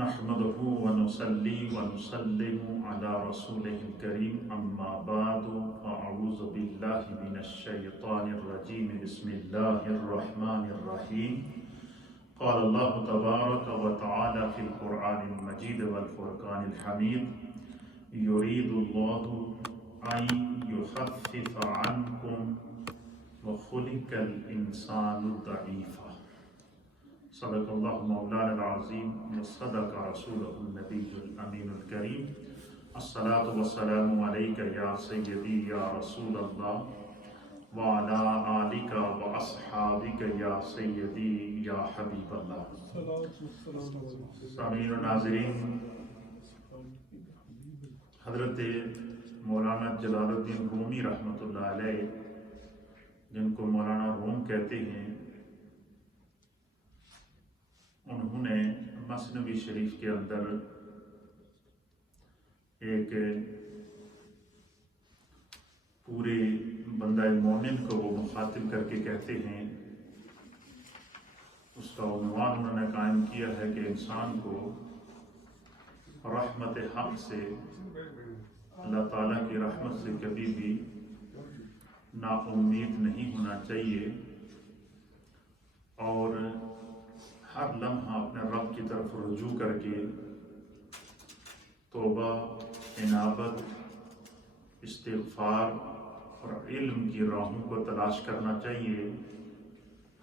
نحمده ونصلي ونسلم على رسوله الكريم أما بعد فأعوذ بالله من الشيطان الرجيم بسم الله الرحمن الرحيم قال الله تبارك وتعالى في القرآن المجيد والفرقان الحميد يريد الله أن يخفف عنكم وخلق الإنسان ضعيفا صدق اللہ مولانا العظیم وصدق رسولہ النبی الامین الکریم الصلاۃ والسلام علیک یا سیدی یا رسول اللہ وعلی آلک واصحابک یا سیدی یا حبیب اللہ۔ سامعین و ناظرین، حضرت مولانا جلال الدین رومی رحمۃ اللہ علیہ، جن کو مولانا روم کہتے ہیں، انہوں نے مثنوی شریف کے اندر ایک پورے بندہ مومن کو وہ مخاطب کر کے کہتے ہیں، اس کا عنوان انہوں نے قائم کیا ہے کہ انسان کو رحمت حق سے، اللہ تعالیٰ کی رحمت سے کبھی بھی نا امید نہیں ہونا چاہیے، اور ہر لمحہ اپنے رب کی طرف رجوع کر کے توبہ، انابت، استغفار اور علم کی راہوں کو تلاش کرنا چاہیے۔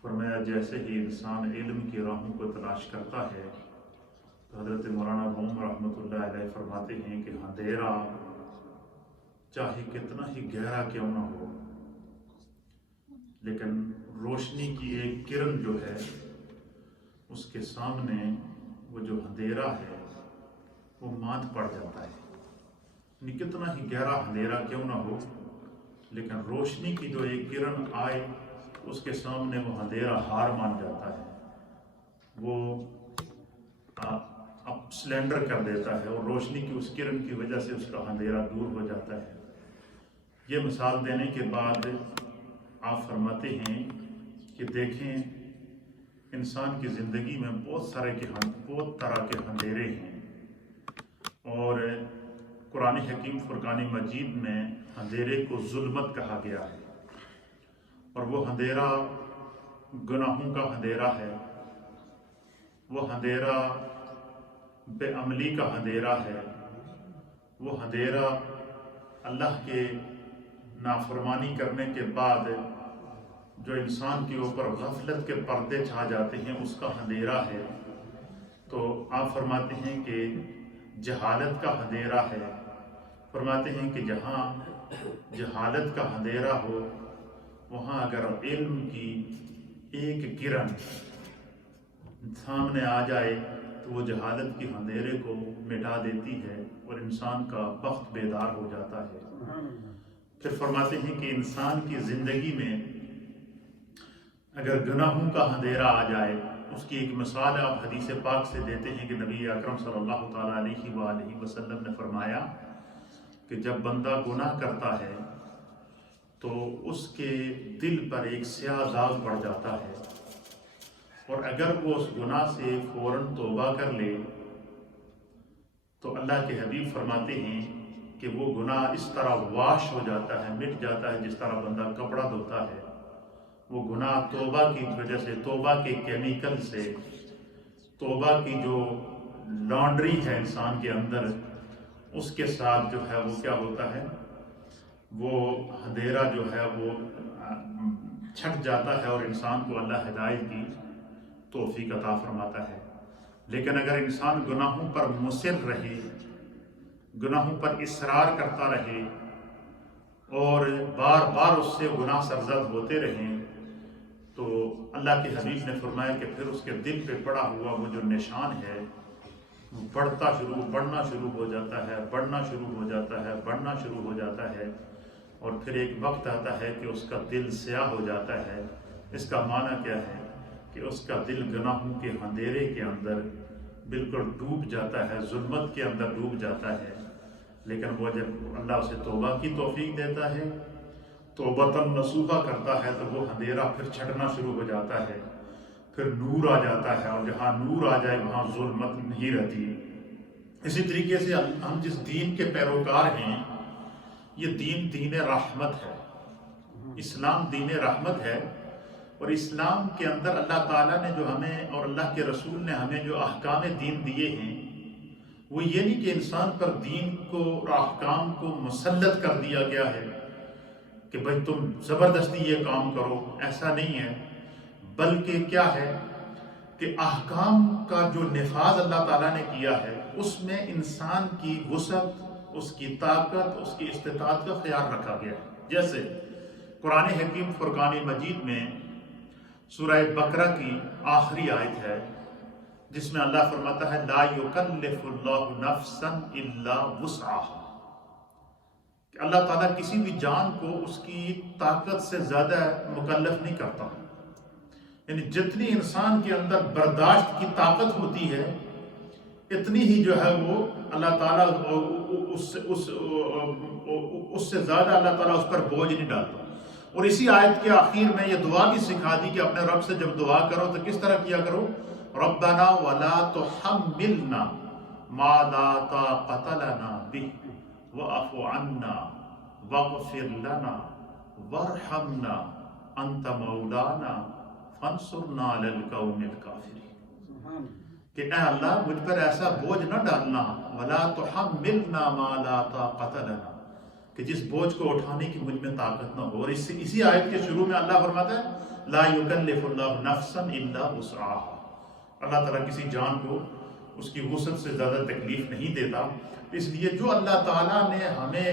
فرمایا جیسے ہی انسان علم کی راہوں کو تلاش کرتا ہے تو حضرت مولانا روم رحمۃ اللہ علیہ فرماتے ہیں کہ اندھیرا چاہے کتنا ہی گہرا کیوں نہ ہو، لیکن روشنی کی ایک کرن جو ہے اس کے سامنے وہ جو اندھیرا ہے وہ مات پڑ جاتا ہے۔ یعنی کتنا ہی گہرا اندھیرا کیوں نہ ہو، لیکن روشنی کی جو ایک کرن آئے اس کے سامنے وہ اندھیرا ہار مان جاتا ہے، وہ اب سلینڈر کر دیتا ہے، اور روشنی کی اس کرن کی وجہ سے اس کا اندھیرا دور ہو جاتا ہے۔ یہ مثال دینے کے بعد آپ فرماتے ہیں کہ دیکھیں، انسان کی زندگی میں بہت طرح کے اندھیرے ہیں، اور قرآن حکیم فرقان مجید میں اندھیرے کو ظلمت کہا گیا ہے، اور وہ اندھیرا گناہوں کا اندھیرا ہے، وہ اندھیرا بے عملی کا اندھیرا ہے، وہ اندھیرا اللہ کے نافرمانی کرنے کے بعد جو انسان کے اوپر غفلت کے پردے چھا جاتے ہیں اس کا اندھیرا ہے۔ تو آپ فرماتے ہیں کہ جہالت کا اندھیرا ہے، فرماتے ہیں کہ جہاں جہالت کا اندھیرا ہو وہاں اگر علم کی ایک کرن سامنے آ جائے تو وہ جہالت کے اندھیرے کو مٹا دیتی ہے اور انسان کا بخت بیدار ہو جاتا ہے۔ پھر فرماتے ہیں کہ انسان کی زندگی میں اگر گناہوں کا اندھیرا آ جائے، اس کی ایک مثال آپ حدیث پاک سے دیتے ہیں کہ نبی اکرم صلی اللہ تعالیٰ علیہ وآلہ وسلم نے فرمایا کہ جب بندہ گناہ کرتا ہے تو اس کے دل پر ایک سیاہ داغ پڑ جاتا ہے، اور اگر وہ اس گناہ سے فوراً توبہ کر لے تو اللہ کے حبیب فرماتے ہیں کہ وہ گناہ اس طرح واش ہو جاتا ہے، مٹ جاتا ہے، جس طرح بندہ کپڑا دھوتا ہے۔ وہ گناہ توبہ کی وجہ سے، توبہ کے کیمیکل سے، توبہ کی جو لانڈری ہے انسان کے اندر، اس کے ساتھ جو ہے وہ کیا ہوتا ہے، وہ اندھیرا جو ہے وہ چھٹ جاتا ہے، اور انسان کو اللہ ہدایت کی توفیق عطا فرماتا ہے۔ لیکن اگر انسان گناہوں پر مصر رہے، گناہوں پر اصرار کرتا رہے، اور بار بار اس سے گناہ سرزد ہوتے رہیں، تو اللہ کے حبیب نے فرمایا کہ پھر اس کے دل پہ پڑا ہوا وہ جو نشان ہے وہ بڑھنا شروع ہو جاتا ہے، بڑھنا شروع ہو جاتا ہے، بڑھنا شروع ہو جاتا ہے، اور پھر ایک وقت آتا ہے کہ اس کا دل سیاہ ہو جاتا ہے۔ اس کا معنی کیا ہے کہ اس کا دل گناہوں کے اندھیرے کے اندر بالکل ڈوب جاتا ہے، ظلمت کے اندر ڈوب جاتا ہے۔ لیکن وہ جب اللہ اسے توبہ کی توفیق دیتا ہے، توبۃ نصوحہ کرتا ہے، تو وہ اندھیرا پھر چھٹنا شروع ہو جاتا ہے۔ پھر نور آ جاتا ہے، اور جہاں نور آ جائے وہاں ظلمت نہیں رہتی۔ اسی طریقے سے ہم جس دین کے پیروکار ہیں، یہ دین رحمت ہے، اسلام دین رحمت ہے، اور اسلام کے اندر اللہ تعالیٰ نے جو ہمیں اور اللہ کے رسول نے ہمیں جو احکام دین دیے ہیں، وہ یہ نہیں کہ انسان پر دین کو اور احکام کو مسلط کر دیا گیا ہے کہ بھائی تم زبردستی یہ کام کرو، ایسا نہیں ہے، بلکہ کیا ہے کہ احکام کا جو نفاذ اللہ تعالیٰ نے کیا ہے اس میں انسان کی وسعت، اس کی طاقت، اس کی استطاعت کا خیال رکھا گیا ہے۔ جیسے قرآن حکیم فرقان مجید میں سورہ بقرہ کی آخری آیت ہے، جس میں اللہ فرماتا ہے لا یکلف اللہ نفسا الا وسعها، کہ اللہ تعالیٰ کسی بھی جان کو اس کی طاقت سے زیادہ مکلف نہیں کرتا، یعنی جتنی انسان کے اندر برداشت کی طاقت ہوتی ہے اتنی ہی جو ہے وہ اللہ تعالیٰ اس سے زیادہ اللہ تعالیٰ اس پر بوجھ نہیں ڈالتا۔ اور اسی آیت کے آخر میں یہ دعا بھی سکھا دی کہ اپنے رب سے جب دعا کرو تو کس طرح کیا کرو، ربنا ولا تحملنا ما لا طاقت لنا به واعف عنا واغفر لنا وارحمنا انت مولانا فانصرنا علی القوم الکافرین، کہ اے اللہ مجھ پر ایسا بوجھ نہ ڈالنا، ولا تحملنا ما لا طاقت لنا، کہ جس بوجھ کو اٹھانے کی مجھ میں طاقت نہ ہو۔ اور اسی آیت کے شروع میں اللہ فرماتا ہے لا یکلف اللہ نفسا الا وسعها، اللہ تعالیٰ کسی جان کو اس کی وسعت سے زیادہ تکلیف نہیں دیتا۔ اس لیے جو اللہ تعالیٰ نے ہمیں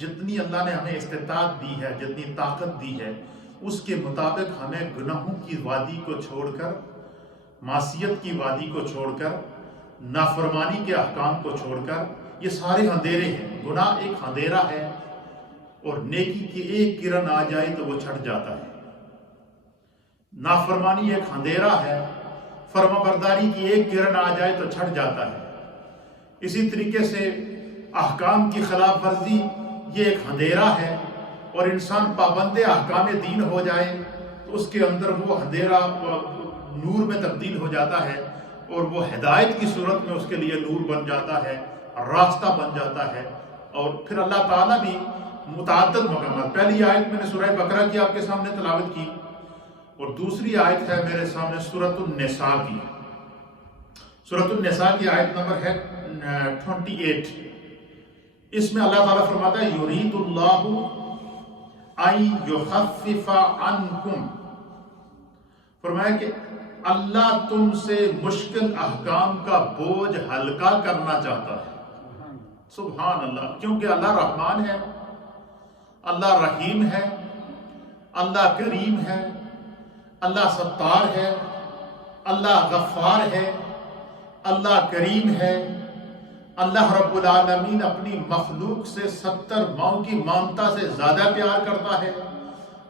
جتنی اللہ نے ہمیں استطاعت دی ہے، جتنی طاقت دی ہے، اس کے مطابق ہمیں گناہوں کی وادی کو چھوڑ کر، معصیت کی وادی کو چھوڑ کر، نافرمانی کے احکام کو چھوڑ کر، یہ سارے اندھیرے ہیں، گناہ ایک اندھیرا ہے، اور نیکی کی ایک کرن آ جائے تو وہ چھٹ جاتا ہے۔ نافرمانی ایک اندھیرا ہے، فرما برداری کی ایک کرن آ جائے تو چھٹ جاتا ہے۔ اسی طریقے سے احکام کی خلاف ورزی یہ ایک اندھیرا ہے، اور انسان پابند احکام دین ہو جائے تو اس کے اندر وہ اندھیرا نور میں تبدیل ہو جاتا ہے، اور وہ ہدایت کی صورت میں اس کے لیے نور بن جاتا ہے، راستہ بن جاتا ہے۔ اور پھر اللہ تعالیٰ بھی متعدد مقامات، پہلی آیت میں نے سورہ بقرہ کی آپ کے سامنے تلاوت کی، اور دوسری آیت ہے میرے سامنے سورۃ النساء کی۔ سورۃ النساء کی آیت نمبر ہے 28۔ اس میں اللہ تعالیٰ فرماتا ہے یرید اللہ ان یخفف عنکم، فرمایا کہ اللہ تم سے مشکل احکام کا بوجھ ہلکا کرنا چاہتا ہے۔ سبحان اللہ، کیونکہ اللہ رحمان ہے، اللہ رحیم ہے، اللہ کریم ہے، اللہ ستار ہے، اللہ غفار ہے، اللہ کریم ہے۔ اللہ رب العالمین اپنی مخلوق سے 70 ماؤں کی مامتا سے زیادہ پیار کرتا ہے۔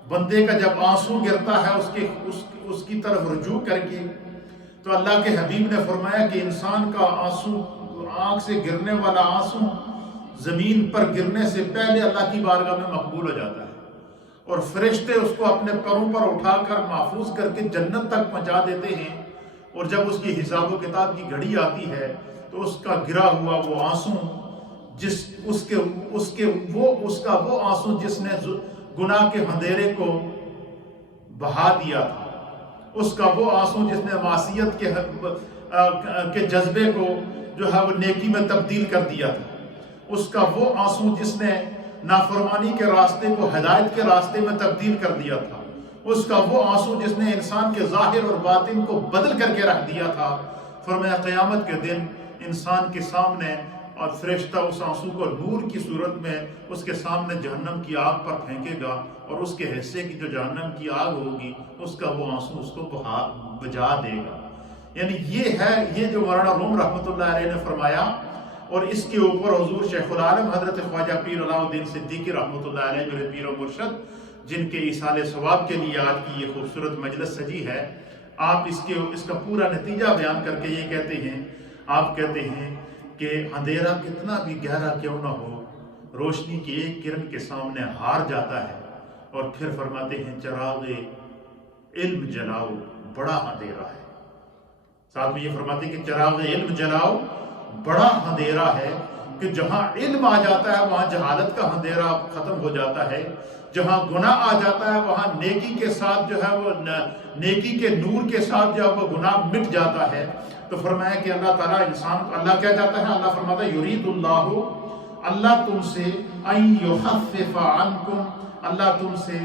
بندے کا جب آنسو گرتا ہے اس کی طرف رجوع کر کے، تو اللہ کے حبیب نے فرمایا کہ انسان کا آنسو، آنکھ سے گرنے والا آنسو زمین پر گرنے سے پہلے اللہ کی بارگاہ میں مقبول ہو جاتا ہے، اور فرشتے اس کو اپنے پروں پر اٹھا کر محفوظ کر کے جنت تک پہنچا دیتے ہیں۔ اور جب اس کی حساب و کتاب کی گھڑی آتی ہے تو اس کا گرا ہوا وہ آنسو، اس کا وہ آنسو جس نے گناہ کے اندھیرے کو بہا دیا تھا، اس کا وہ آنسو جس نے معصیت کے جذبے کو جو ہے وہ نیکی میں تبدیل کر دیا تھا، اس کا وہ آنسو جس نے نافرمانی کے راستے کو ہدایت کے راستے میں تبدیل کر دیا تھا، اس کا وہ آنسو جس نے انسان کے ظاہر اور باطن کو بدل کر کے رکھ دیا تھا۔ فرمایا قیامت کے دن انسان کے سامنے اور فرشتہ اس آنسو کو نور کی صورت میں اس کے سامنے جہنم کی آگ پر پھینکے گا، اور اس کے حصے کی جو جہنم کی آگ ہوگی اس کا وہ آنسو اس کو بجھا دے گا۔ یعنی یہ جو مولانا روم رحمۃ اللہ علیہ نے فرمایا، اور اس کے اوپر حضور شیخ العالم حضرت خواجہ پیر علاء الدین صدیقی رحمۃ اللہ علیہ میرے پیر و مرشد، جن کے ایصال ثواب کے لیے آج کی یہ خوبصورت مجلس سجی ہے، آپ اس کا پورا نتیجہ بیان کر کے یہ کہتے ہیں، آپ کہتے ہیں کہ اندھیرا کتنا بھی گہرا کیوں نہ ہو، روشنی کی ایک کرن کے سامنے ہار جاتا ہے۔ اور پھر فرماتے ہیں چراغ علم جلاؤ، بڑا اندھیرا ہے۔ ساتھ میں یہ فرماتے ہیں کہ چراغ علم جلاؤ، بڑا اندھیرا ہے کہ جہاں علم آ جاتا ہے وہاں جہالت کا اندھیرا ختم ہو جاتا ہے، جہاں گناہ آ جاتا ہے وہاں نیکی کے ساتھ جو ہے وہ نیکی کے نور کے ساتھ جو ہے وہ گناہ مٹ جاتا ہے۔ تو فرمایا کہ اللہ تعالیٰ انسان کو، اللہ کیا چاہتا ہے؟ اللہ فرماتا ہے یرید اللہ تم سے ان یخفف عنکم، اللہ تم سے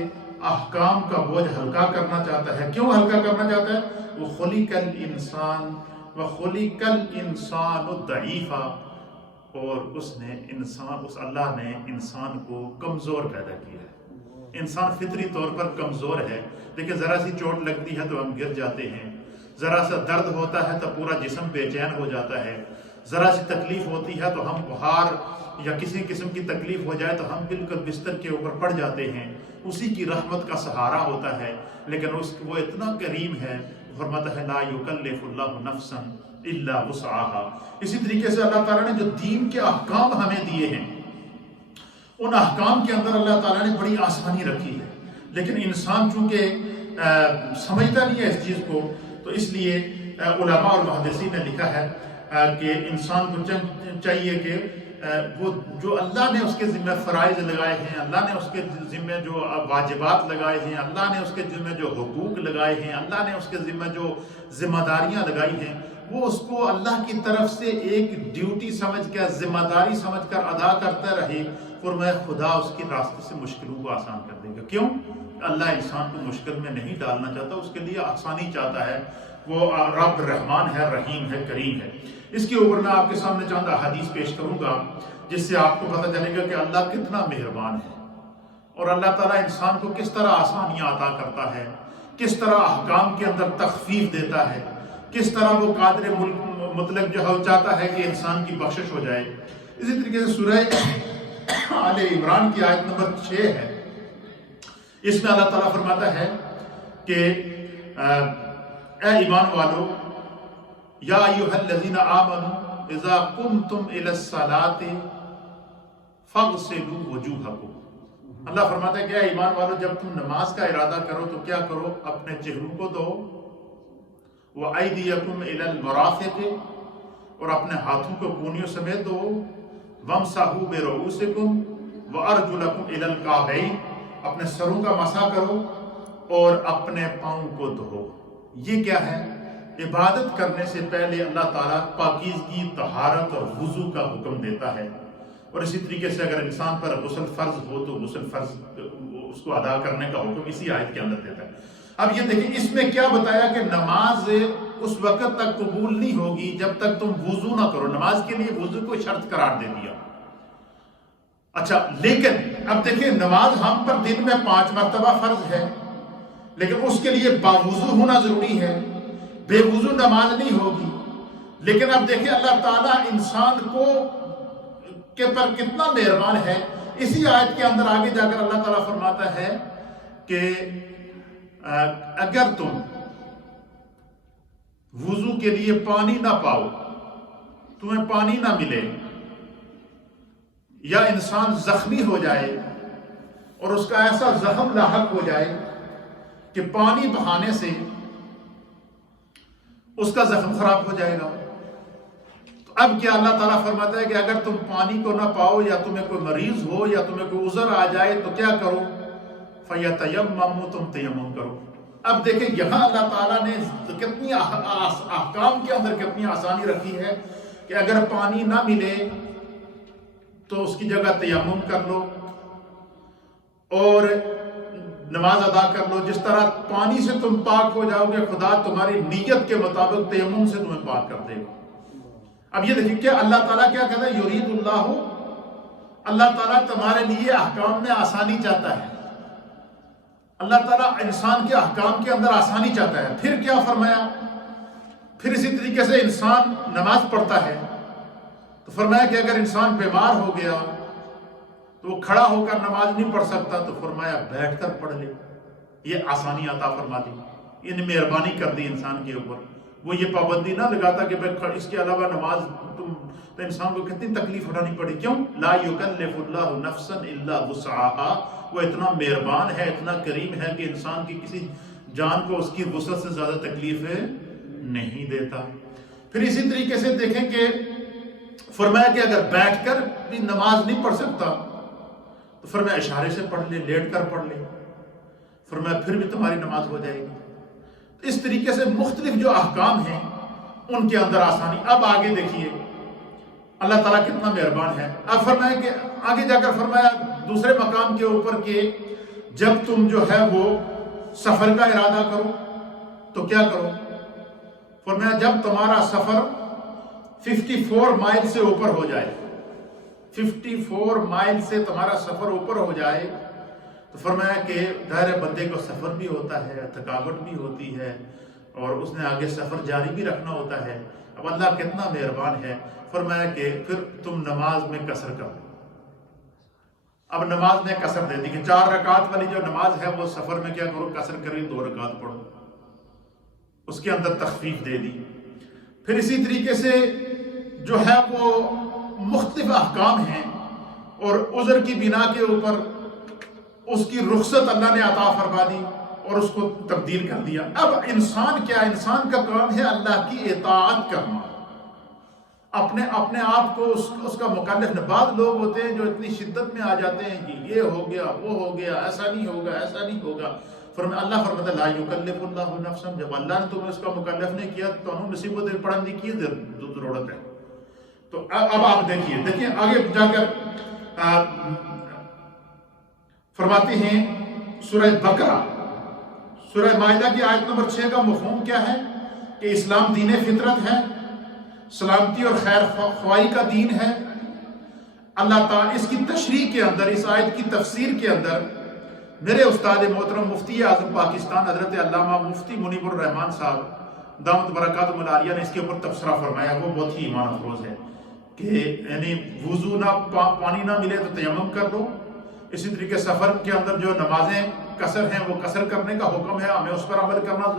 احکام کا بوجھ ہلکا کرنا چاہتا ہے۔ کیوں ہلکا کرنا چاہتا ہے؟ وَخُلِقَ الْإِنسان وَخُلِقَ الْإِنسَانُ ضَعِيفًا، اور اس اللہ نے انسان کو کمزور پیدا کیا ہے۔ انسان فطری طور پر کمزور ہے، لیکن ذرا سی چوٹ لگتی ہے تو ہم گر جاتے ہیں، ذرا سا درد ہوتا ہے تو پورا جسم بے چین ہو جاتا ہے، ذرا سی تکلیف ہوتی ہے تو ہم بخار یا کسی قسم کی تکلیف ہو جائے تو ہم بالکل بستر کے اوپر پڑ جاتے ہیں، اسی کی رحمت کا سہارا ہوتا ہے۔ لیکن وہ اتنا کریم ہے، فرماتا ہے لا یکلف اللہ نفسا الا وسعها۔ اسی طریقے سے اللہ تعالیٰ نے جو دین کے احکام ہمیں دیے ہیں، ان احکام کے اندر اللہ تعالیٰ نے بڑی آسانی رکھی ہے، لیکن انسان چونکہ سمجھتا نہیں ہے اس چیز کو، تو اس لیے علماء اور محدثین نے لکھا ہے کہ انسان کو چاہیے کہ وہ جو اللہ نے اس کے ذمہ فرائض لگائے ہیں، اللہ نے اس کے ذمہ جو واجبات لگائے ہیں، اللہ نے اس کے ذمہ جو حقوق لگائے ہیں، اللہ نے اس کے ذمہ جو ذمہ داریاں لگائی ہیں، وہ اس کو اللہ کی طرف سے ایک ڈیوٹی سمجھ کر، ذمہ داری سمجھ کر ادا کرتا رہے، فرمایا خدا اس کے راستے سے مشکلوں کو آسان کر دے گا۔ کیوں؟ اللہ انسان کو مشکل میں نہیں ڈالنا چاہتا، اس کے لیے آسانی چاہتا ہے۔ وہ رب رحمان ہے، رحیم ہے، کریم ہے۔ اس کے اوپر میں آپ کے سامنے چند احادیث پیش کروں گا جس سے آپ کو پتہ چلے گا کہ اللہ کتنا مہربان ہے، اور اللہ تعالیٰ انسان کو کس طرح آسانیاں عطا کرتا ہے، کس طرح احکام کے اندر تخفیف دیتا ہے، کس طرح وہ قادر مطلق جو ہے چاہتا ہے کہ انسان کی بخشش ہو جائے۔ اسی طریقے سے سورہ آل عمران کی آیت نمبر 6 ہے، اس میں اللہ تعالیٰ فرماتا ہے کہ اے ایمان والو، یا ایھا الذین آمنوا اذا قمتم الی الصلاۃ فاغسلوا وجوہکم۔ اللہ فرماتا ہے کہ اے ایمان والو، جب تم نماز کا ارادہ کرو تو کیا کرو؟ اپنے چہروں کو دھو، وَأَيْدِيَكُمْ إِلَى الْمَرَافِقِ، اور اپنے ہاتھوں کو کونیوں سمیت دھو، وَامْسَحُوا بِرُؤُوسِكُمْ وَأَرْجُلَكُمْ إِلَى الْكَعْبَيْنِ، اپنے سروں کا مسح کرو اور اپنے پاؤں کو دھو۔ یہ کیا ہے؟ عبادت کرنے سے پہلے اللہ تعالیٰ پاکیزگی، طہارت اور وضو کا حکم دیتا ہے، اور اسی طریقے سے اگر انسان پر غسل فرض ہو تو غسل فرض اس کو ادا کرنے کا حکم اسی آیت کے اندر دیتا ہے۔ اب یہ دیکھیں اس میں کیا بتایا کہ نماز اس وقت تک قبول نہیں ہوگی جب تک تم وضو نہ کرو۔ نماز کے لیے وضو کو شرط قرار دے دیا۔ اچھا، لیکن اب دیکھیں نماز ہم پر دن میں 5 مرتبہ فرض ہے، لیکن اس کے لیے باوضو ہونا ضروری ہے، بے وضو نماز نہیں ہوگی۔ لیکن اب دیکھیں اللہ تعالیٰ انسان کو کے پر کتنا مہربان ہے۔ اسی آیت کے اندر آگے جا کر اللہ تعالیٰ فرماتا ہے کہ اگر تم وضو کے لیے پانی نہ پاؤ، تمہیں پانی نہ ملے، یا انسان زخمی ہو جائے اور اس کا ایسا زخم لاحق ہو جائے کہ پانی بہانے سے اس کا زخم خراب ہو جائے گا، تو اب کیا اللہ تعالیٰ فرماتا ہے کہ اگر تم پانی کو نہ پاؤ، یا تمہیں کوئی مریض ہو، یا تمہیں کوئی عذر آ جائے تو کیا کرو؟ فَيَتَيَمَّمُوا، تم تیمم کرو۔ اب دیکھیں یہاں اللہ تعالیٰ نے کتنی احکام کے اندر کتنی آسانی رکھی ہے کہ اگر پانی نہ ملے تو اس کی جگہ تیمم کر لو اور نماز ادا کر لو۔ جس طرح پانی سے تم پاک ہو جاؤ گے، خدا تمہاری نیت کے مطابق تیمم سے تمہیں پاک کر دے گا۔ اب یہ دیکھیں کہ اللہ تعالیٰ کیا کہتا ہے؟ یرید اللہ تعالیٰ تمہارے لیے احکام میں آسانی چاہتا ہے۔ اللہ تعالیٰ انسان کے احکام کے اندر آسانی چاہتا ہے۔ پھر کیا فرمایا؟ پھر اسی طریقے سے انسان نماز پڑھتا ہے تو فرمایا کہ اگر انسان بیمار ہو گیا تو وہ کھڑا ہو کر نماز نہیں پڑھ سکتا تو فرمایا بیٹھ کر پڑھ لے۔ یہ آسانی عطا فرما دی، یہ مہربانی کر دی انسان کے اوپر۔ وہ یہ پابندی نہ لگاتا کہ اس کے علاوہ نماز تو انسان کو کتنی تکلیف اٹھانی پڑی۔ کیوں؟ لا یکلف اللہ نفسا الا وسعها۔ وہ اتنا مہربان ہے، اتنا کریم ہے کہ انسان کی کسی جان کو اس کی وسعت سے زیادہ تکلیف نہیں دیتا۔ پھر اسی طریقے سے دیکھیں کہ فرمایا کہ اگر بیٹھ کر بھی نماز نہیں پڑھ سکتا تو فرمایا اشارے سے پڑھ لے، لیٹ کر پڑھ لے، فرمایا پھر بھی تمہاری نماز ہو جائے گی۔ اس طریقے سے مختلف جو احکام ہیں ان کے اندر آسانی۔ اب آگے دیکھیے اللہ تعالیٰ کتنا مہربان ہے۔ اب فرمایا کہ آگے جا کر فرمایا دوسرے مقام کے اوپر کہ جب تم جو ہے وہ سفر کا ارادہ کرو تو کیا کرو؟ فرمایا جب تمہارا سفر 54 مائل سے اوپر ہو جائے، 54 مائل سے تمہارا سفر اوپر ہو جائے تو فرمایا کہ ظاہر بندے کو سفر بھی ہوتا ہے، تھکاوٹ بھی ہوتی ہے، اور اس نے آگے سفر جاری بھی رکھنا ہوتا ہے۔ اب اللہ کتنا مہربان ہے، فرمایا کہ پھر تم نماز میں قصر کرو۔ اب نماز میں قصر دے دی کہ 4 رکعت والی جو نماز ہے وہ سفر میں کیا کرو؟ قصر کریں، 2 رکعت پڑھو، اس کے اندر تخفیف دے دی۔ پھر اسی طریقے سے جو ہے وہ مختلف احکام ہیں، اور عذر کی بنا کے اوپر اس کی رخصت اللہ نے عطا فرما دی اور اس کو تبدیل کر دیا۔ اب انسان کیا؟ انسان کا کام ہے اللہ کی اطاعت کرنا، اپنے آپ کو اس کا مکلف نہ۔ بعض لوگ ہوتے ہیں جو اتنی شدت میں آ جاتے ہیں کہ یہ ہو گیا، وہ ہو گیا، ایسا نہیں ہوگا، ایسا نہیں ہوگا۔ اللہ فرماتا ہے لا یکلف اللہ نفسا، جب اللہ نے تمہیں اس کا مکلف نہیں کیا تو انہوں نصیبت پڑھنے کی ضرورت ہے۔ تو اب آپ دیکھیے آگے جا کر فرماتے ہیں سورہ بقرہ، سورہ مائدہ کی آیت نمبر 6 کا مفہوم کیا ہے کہ اسلام دین فطرت ہے، سلامتی اور خیر خواہی کا دین ہے۔ اللہ تعالیٰ اس کی تشریح کے اندر، اس آیت کی تفسیر کے اندر میرے استاد محترم مفتی اعظم پاکستان حضرت علامہ مفتی منیب الرحمان صاحب دامت برکاتہم العالیہ نے اس کے اوپر تبصرہ فرمایا، وہ بہت ہی ایمان افروز ہے کہ یعنی وضو نہ پانی نہ ملے تو تیمم کر لو۔ اسی طریقے سفر کے اندر جو نمازیں قصر ہیں وہ قصر کرنے کا حکم ہے، ہمیں اس پر عمل کرنا،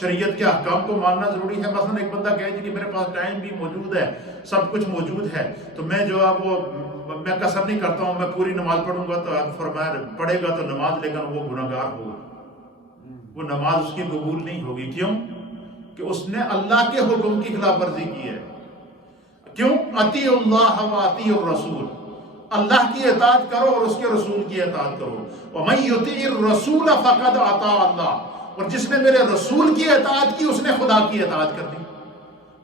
شریعت کے احکام کو ماننا ضروری ہے۔ مثلا ایک بندہ کہے کہ میرے پاس ٹائم بھی موجود ہے، سب کچھ موجود ہے، تو میں جو ہے وہ میں قصر نہیں کرتا ہوں، میں پوری نماز پڑھوں گا، تو فرمایا پڑھے گا تو نماز، لیکن وہ گناہگار ہوگا، وہ نماز اس کی قبول نہیں ہوگی۔ کیوں؟ کہ اس نے اللہ کے حکم کی خلاف ورزی کی ہے۔ کیوں؟ اطیعوا اللہ و اطیعوا الرسول، اللہ کی اطاعت کرو اور اس کے رسول کی اطاعت کرو۔ وَمَن يُطِعِ الرَّسُولَ فَقَدْ أَطَاعَ اللَّهَ، اور جس نے میرے رسول کی اطاعت کی اس نے خدا کی اطاعت کر دی۔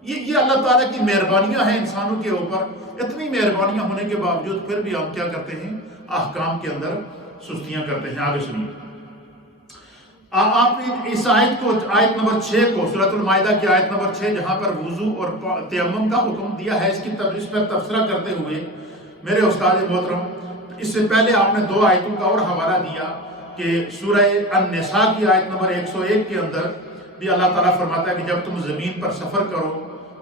یہ اللہ تعالیٰ کی مہربانیاں ہیں انسانوں کے اوپر۔ اتنی مہربانیاں ہونے کے باوجود پھر بھی ہم کیا کرتے ہیں؟ احکام کے اندر سستیاں کرتے ہیں۔ آگے سنیے، آپ اس آیت کو، آیت نمبر 6 کو، سورۃ المائدہ کی آیت نمبر 6 جہاں پر وضو اور تیمم کا حکم دیا ہے، اس پر تبصرہ کرتے ہوئے میرے استاد محترم، اس سے پہلے آپ نے 2 آیتوں کا اور حوالہ دیا کہ سورہ النساء کی آیت نمبر 101 کے اندر بھی اللہ تعالیٰ فرماتا ہے کہ جب تم زمین پر سفر کرو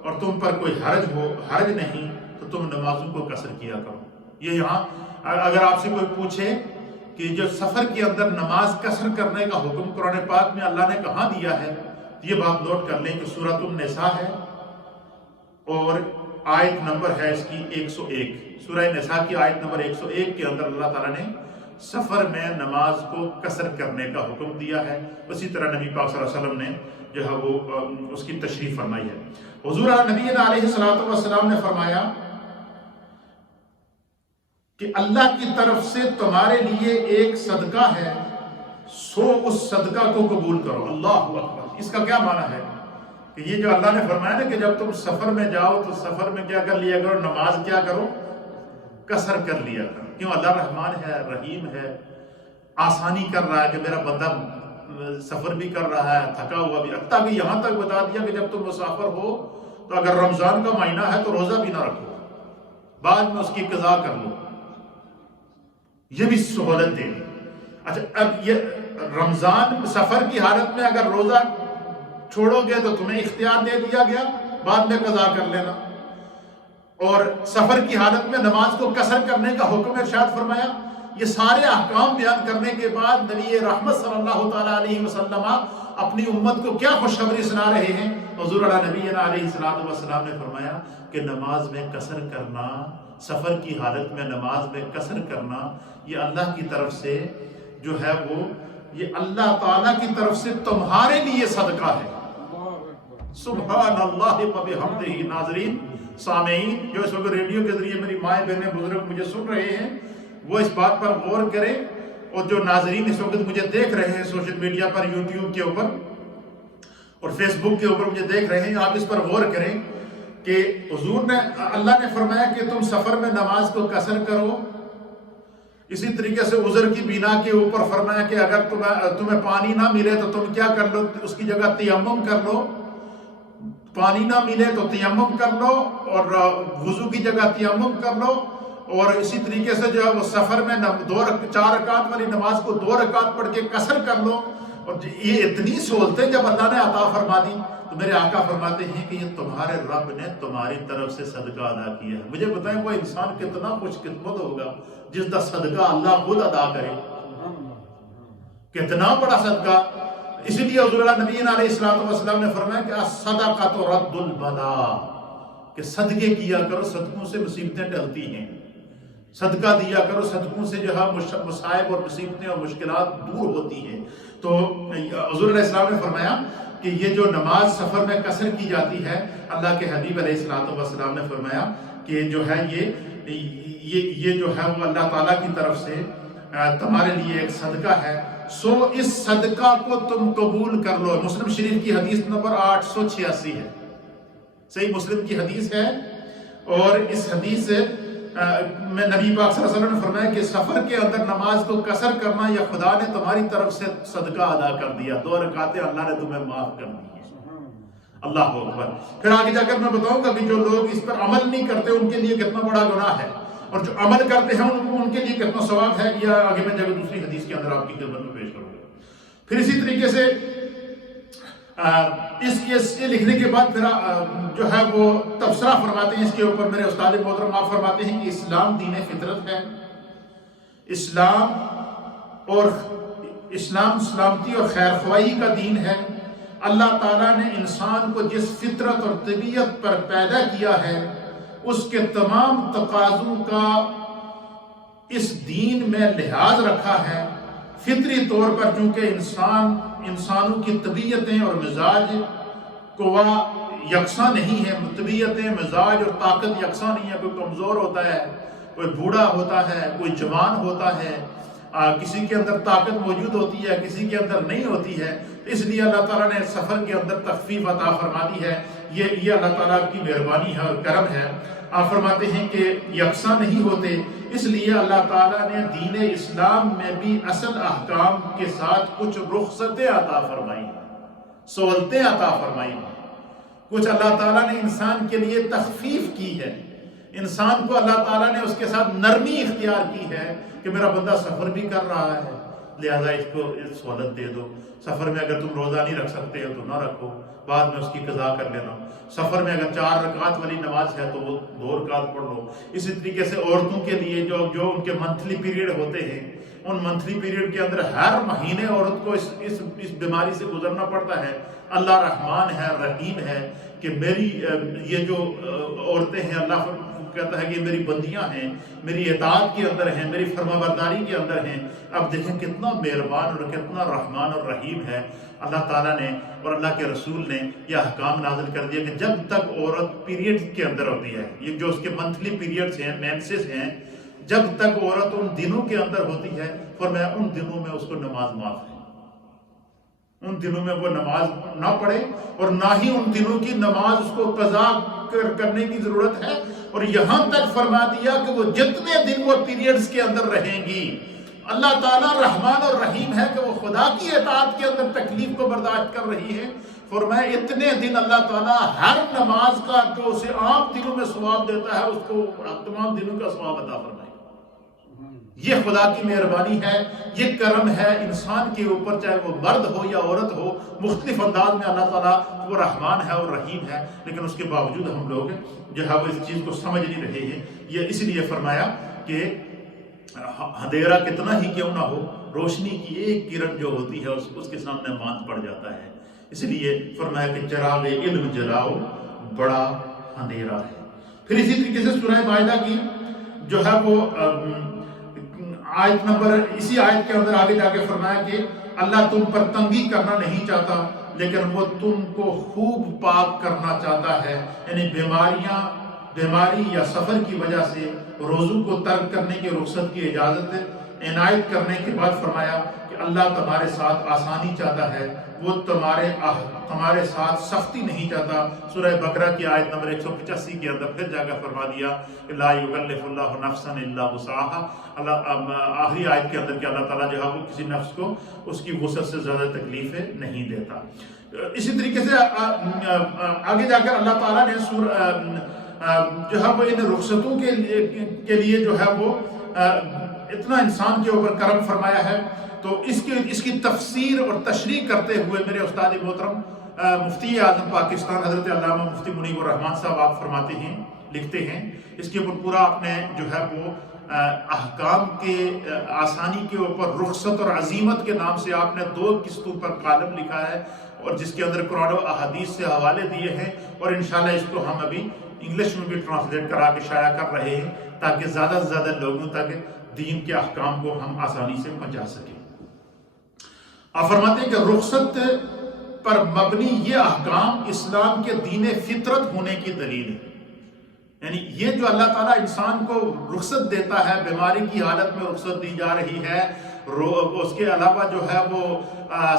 اور تم پر کوئی حرج نہیں تو تم نمازوں کو قصر کیا کرو۔ یہ یہاں اگر آپ سے کوئی پوچھے کہ جو سفر کے اندر نماز قصر کرنے کا حکم قرآن پاک میں اللہ نے کہاں دیا ہے، یہ بات نوٹ کر لیں کہ سورۃ النساء ہے اور آیت نمبر ہے اس کی 101۔ سورہ نساء کی آیت نمبر 101 کے اندر اللہ تعالیٰ نے سفر میں نماز کو قصر کرنے کا حکم دیا ہے۔ اسی طرح نبی پاک صلی اللہ علیہ وسلم نے جو ہے وہ اس کی تشریح فرمائی ہے۔ حضور نبی علیہ السلام نے فرمایا کہ اللہ کی طرف سے تمہارے لیے ایک صدقہ ہے، سو اس صدقہ کو قبول کرو۔ اللہ اکبر! اس کا کیا معنی ہے کہ یہ جو اللہ نے فرمایا نا کہ جب تم سفر میں جاؤ تو سفر میں کیا کر لیا کرو؟ نماز کیا کرو؟ قصر کر لیا کرو۔ کیوں؟ اللہ رحمان ہے، رحیم ہے، آسانی کر رہا ہے کہ میرا بندہ سفر بھی کر رہا ہے، تھکا ہوا بھی، حتیٰ کہ یہاں تک بتا دیا کہ جب تم مسافر ہو تو اگر رمضان کا مہینہ ہے تو روزہ بھی نہ رکھو، بعد میں اس کی قضا کر لو، یہ بھی سہولت دے دی۔ اچھا، اب یہ رمضان سفر کی حالت میں اگر روزہ چھوڑو گے تو تمہیں اختیار دے دیا گیا بعد میں قضا کر لینا، اور سفر کی حالت میں نماز کو قصر کرنے کا حکم ارشاد فرمایا۔ یہ سارے احکام بیان کرنے کے بعد نبی رحمت صلی اللہ تعالیٰ علیہ وسلم اپنی امت کو کیا خوشخبری سنا رہے ہیں؟ حضور نبی علیہ السلام نے فرمایا کہ نماز میں قصر کرنا، سفر کی حالت میں نماز میں قصر کرنا، یہ اللہ کی طرف سے جو ہے وہ یہ اللہ تعالیٰ کی طرف سے تمہارے لیے صدقہ ہے۔ سبحان اللہ و بحمدہ۔ ناظرین، سامعین جو اس وقت ریڈیو کے ذریعے میری مائیں بہنیں بزرگ مجھے سن رہے ہیں، وہ اس بات پر غور کریں، اور جو ناظرین اس وقت مجھے دیکھ رہے ہیں سوشل میڈیا پر، یوٹیوب کے اوپر اور فیس بک کے اوپر مجھے دیکھ رہے ہیں، آپ اس پر غور کریں کہ حضور نے، اللہ نے فرمایا کہ تم سفر میں نماز کو قصر کرو۔ اسی طریقے سے عذر کی بنا کے اوپر فرمایا کہ اگر تمہیں پانی نہ ملے تو تم کیا کر لو، اس کی جگہ تیمم کر لو۔ پانی نہ ملے تو تیمم کر لو، اور وضو کی جگہ تیمم کر لو۔ اور اسی طریقے سے جو ہے وہ سفر میں 4 رکعت والی نماز کو 2 رکعت پڑھ کے قصر کر لو۔ اور یہ اتنی سہولتیں جب اللہ نے عطا فرما دی تو میرے آقا فرماتے ہیں کہ یہ تمہارے رب نے تمہاری طرف سے صدقہ ادا کیا ہے۔ مجھے بتائیں وہ انسان کتنا خوش قسمت ہوگا جس کا صدقہ اللہ خود ادا کرے، کتنا بڑا صدقہ۔ اسی لیے حضور نبی علیہ السلام نے فرمایا کہ الصدقۃ رد البلاء، کہ صدقے کیا کرو، صدقوں سے مصیبتیں ٹلتی ہیں، صدقہ دیا کرو، صدقوں سے جو ہے مصائب اور مصیبتیں اور مشکلات دور ہوتی ہیں۔ تو حضور علیہ السلام نے فرمایا کہ یہ جو نماز سفر میں قصر کی جاتی ہے، اللہ کے حبیب علیہ السلام نے فرمایا کہ جو ہے یہ جو ہے وہ اللہ تعالیٰ کی طرف سے تمہارے لیے ایک صدقہ ہے، سو اس صدقہ کو تم قبول کر لو۔ مسلم شریف کی حدیث نمبر 886 ہے، صحیح مسلم کی حدیث ہے، اور اس حدیث سے میں نبی پاک صلی اللہ علیہ وسلم نے فرمایا کہ سفر کے اندر نماز کو قصر کرنا یا خدا نے تمہاری طرف سے صدقہ ادا کر دیا، 2 رکعتیں اللہ نے تمہیں معاف کر دی ہیں۔ اللہ اکبر۔ پھر آگے جا کر میں بتاؤں گا کہ جو لوگ اس پر عمل نہیں کرتے ان کے لیے کتنا بڑا گناہ ہے، اور جو عمل کرتے ہیں ان کے لیے کتنا ثواب ہے، یہ آگے میں جگہ دوسری حدیث کے اندر آپ کی خدمت میں پیش کروں گا۔ پھر اسی طریقے سے اس کے لکھنے کے بعد پھر جو ہے وہ تبصرہ فرماتے ہیں اس کے اوپر میرے استاد محترم، آپ فرماتے ہیں کہ اسلام دین فطرت ہے، اسلام سلامتی اور خیر خواہی کا دین ہے۔ اللہ تعالیٰ نے انسان کو جس فطرت اور طبیعت پر پیدا کیا ہے اس کے تمام تقاضوں کا اس دین میں لحاظ رکھا ہے۔ فطری طور پر چونکہ انسانوں کی طبیعتیں اور مزاج قوا یکساں نہیں ہے، طبیعتیں، مزاج اور طاقت یکساں نہیں ہے، کوئی کمزور ہوتا ہے، کوئی بوڑھا ہوتا ہے، کوئی جوان ہوتا ہے، کسی کے اندر طاقت موجود ہوتی ہے، کسی کے اندر نہیں ہوتی ہے۔ اس لیے اللہ تعالیٰ نے سفر کے اندر تخفیف عطا فرما دی ہے، یہ اللہ تعالیٰ کی مہربانی ہے اور کرم ہے۔ آپ فرماتے ہیں کہ یکساں نہیں ہوتے، اس لیے اللہ تعالیٰ نے دین اسلام میں بھی اصل احکام کے ساتھ کچھ رخصتیں عطا فرمائی، سہولتیں عطا فرمائی، کچھ اللہ تعالیٰ نے انسان کے لیے تخفیف کی ہے۔ انسان کو اللہ تعالیٰ نے اس کے ساتھ نرمی اختیار کی ہے کہ میرا بندہ سفر بھی کر رہا ہے، لہذا اس کو سہولت دے دو۔ سفر میں اگر تم روزہ نہیں رکھ سکتے ہو تو نہ رکھو، بعد میں اس کی قضا کر لینا۔ سفر میں اگر 4 رکعت والی نماز ہے تو وہ 2 رکعت پڑھ لو۔ اسی طریقے سے عورتوں کے لیے جو ان کے منتھلی پیریڈ ہوتے ہیں، ان منتھلی پیریڈ کے اندر ہر مہینے عورت کو اس بیماری سے گزرنا پڑتا ہے۔ اللہ رحمان ہے، رحیم ہے کہ میری یہ جو عورتیں ہیں، اللہ کہتا ہے کہ میری بندیاں ہیں، میری اطاعت کے اندر ہیں، میری فرما برداری کے اندر ہیں۔ اب دیکھیں کتنا مہربان اور کتنا رحمان اور رحیم ہے اللہ تعالیٰ نے اور اللہ کے رسول نے یہ احکام نازل کر دیا کہ جب تک عورت پیریڈ کے اندر ہوتی ہے، یہ جو اس کے منتھلی پیریڈز ہیں، مینسز ہیں، جب تک عورت ان دنوں کے اندر ہوتی ہے، فرمایا ان دنوں میں اس کو نماز معاف ہے، ان دنوں میں وہ نماز نہ پڑھے، اور نہ ہی ان دنوں کی نماز اس کو قضا کرنے کی ضرورت ہے۔ اور یہاں تک فرما دیا کہ وہ جتنے دن وہ پیریڈز کے اندر رہیں گی، اللہ تعالیٰ رحمان اور رحیم ہے کہ وہ خدا کی اطاعت کے اندر تکلیف کو برداشت کر رہی ہے۔ فرمایا اتنے دن اللہ تعالیٰ ہر نماز کا جو اسے عام دنوں میں ثواب دیتا ہے، اس کو تمام دنوں کا ثواب عطا فرمائے۔ یہ خدا کی مہربانی ہے، یہ کرم ہے انسان کے اوپر، چاہے وہ مرد ہو یا عورت ہو، مختلف انداز میں اللہ تعالیٰ وہ رحمان ہے اور رحیم ہے، لیکن اس کے باوجود ہم لوگ جو ہے وہ اس چیز کو سمجھ نہیں رہے ہیں۔ یہ اس لیے فرمایا کہ اندھیرا کتنا ہی کیوں نہ ہو، روشنی کی ایک کرن جو ہوتی ہے اس کے سامنے ماند پڑ جاتا ہے۔ اس لیے فرمایا کہ چراغ علم جلاؤ، بڑا اندھیرا ہے۔ پھر اسی طریقے سے سورہ مائدہ کی جو ہے وہ آیت نمبر اسی آیت کے اندر آگے جا کے فرمایا کہ اللہ تم پر تنگی کرنا نہیں چاہتا لیکن وہ تم کو خوب پاک کرنا چاہتا ہے. یعنی بیماری یا سفر کی وجہ سے روزوں کو ترک کرنے کی رخصت کی اجازت عنایت کرنے کے بعد فرمایا کہ اللہ تمہارے ساتھ آسانی چاہتا ہے، وہ تمہارے ساتھ سختی نہیں چاہتا. سورہ بقرہ کی آیت نمبر 185 کے اندر پھر جا کر فرما دیا کہ لا یکلف اللہ نفسا الا وسعها. آخری آیت کے اندر کہ اللہ تعالیٰ جو ہے وہ کسی نفس کو اس کی وسعت سے زیادہ تکلیفیں نہیں دیتا. اسی طریقے سے آگے جا کر اللہ تعالیٰ نے جو ہے وہ ان رخصتوں کے لیے جو ہے وہ اتنا انسان کے اوپر کرم فرمایا ہے. تو اس کی تفسیر اور تشریح کرتے ہوئے میرے استاد محترم مفتی اعظم پاکستان حضرت علامہ مفتی منیب الرحمان صاحب آپ فرماتے ہیں، لکھتے ہیں، اس کے اوپر پورا آپ نے جو ہے وہ احکام کے آسانی کے اوپر رخصت اور عزیمت کے نام سے آپ نے 2 قسطوں پر کالم لکھا ہے اور جس کے اندر قرآن و احادیث سے حوالے دیے ہیں. اور انشاءاللہ اس کو ہم ابھی انگلش میں بھی ٹرانسلیٹ کرا کے شائع کر رہے ہیں تاکہ زیادہ سے زیادہ لوگوں تک دین کے احکام کو ہم آسانی سے پہنچا سکیں. آپ فرماتے ہیں کہ رخصت پر مبنی یہ احکام اسلام کے دین فطرت ہونے کی دلیل ہے. یعنی یہ جو اللہ تعالیٰ انسان کو رخصت دیتا ہے، بیماری کی حالت میں رخصت دی جا رہی ہے، اس کے علاوہ جو ہے وہ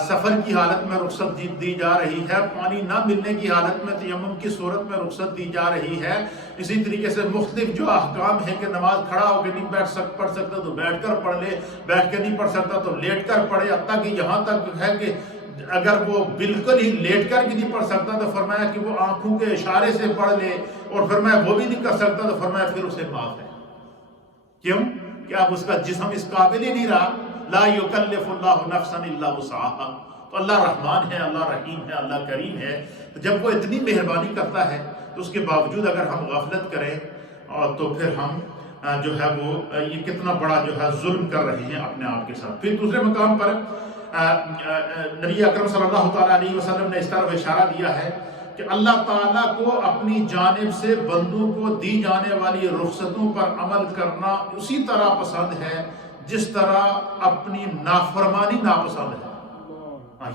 سفر کی حالت میں رخصت دی جا رہی ہے، پانی نہ ملنے کی حالت میں تیمم کی صورت میں رخصت دی جا رہی ہے. اسی طریقے سے مختلف جو احکام ہیں کہ نماز کھڑا ہو کے نہیں پڑھ سکتا تو بیٹھ کر پڑھ لے، بیٹھ کے نہیں پڑھ سکتا تو لیٹ کر پڑھے، حتیٰ کہ یہاں تک ہے کہ اگر وہ بالکل ہی لیٹ کر بھی نہیں پڑھ سکتا تو فرمایا کہ وہ آنکھوں کے اشارے سے پڑھ لے، اور فرمایا وہ بھی نہیں کر سکتا تو فرمایا پھر اسے معاف ہے. کیوں کہ اب اس کا جسم اس قابل ہی نہیں رہا. لا یکلف اللہ نفسا الا وسعها. تو اللہ رحمان ہے، اللہ رحیم ہے، اللہ کریم ہے. تو جب وہ اتنی مہربانی کرتا ہے تو اس کے باوجود اگر ہم غفلت کریں اور تو پھر ہم جو ہے وہ یہ کتنا بڑا جو ہے ظلم کر رہے ہیں اپنے آپ کے ساتھ. پھر دوسرے مقام پر نبی اکرم صلی اللہ تعالیٰ علیہ وسلم نے اس طرح اشارہ دیا ہے کہ اللہ تعالیٰ کو اپنی جانب سے بندوں کو دی جانے والی رخصتوں پر عمل کرنا اسی طرح پسند ہے جس طرح اپنی نافرمانی ناپسند ہے.